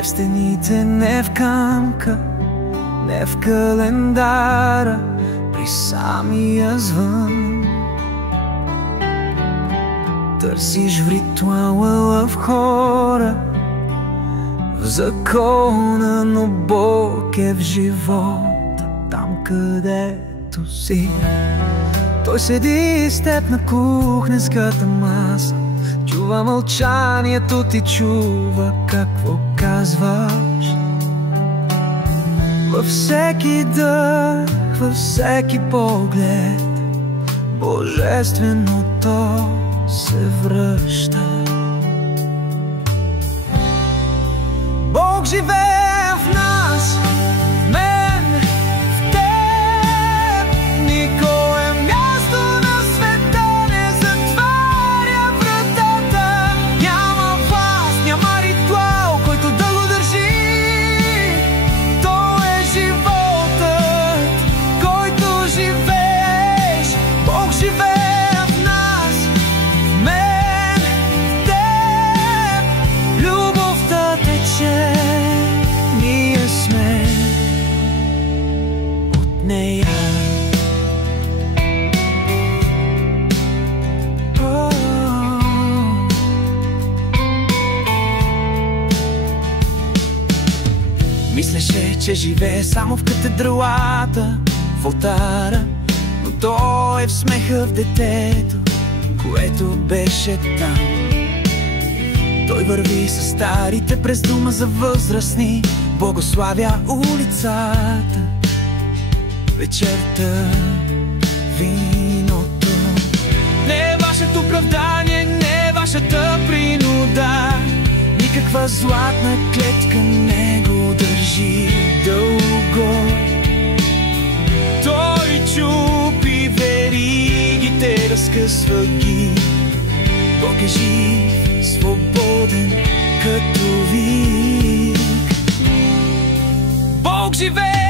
Не в стените, не в камъка, не в календара, при самия звън. Търсиш в ритуала, в хора, в закона, но Бог е в живота, там където си. Той седи с теб на кухненската маса, чува мълчанието ти, чува какво казваш. Във всеки дъх, във всеки поглед, божественото се връща. Бог живее в нас, в мен, в теб. Никое място на света не затваря вратата. Няма власт, няма ритуал, който да го държи. Той е животът, който живееш. Бог живее в нас, в мен, в теб. Любовта тече, ние сме от нея. Мислеше, че живее само в катедралата, в алтара, но той е в смеха в детето, което беше там. Той върви с старите през дома за възрастни, благославя улицата, вечерта, виното. Не е вашето оправдание, не е вашата принуда, никаква златна клетка не го държи дълго. Той чупи веригите, разкъсва ги. Бог е жив, свободен като вик. Бог живее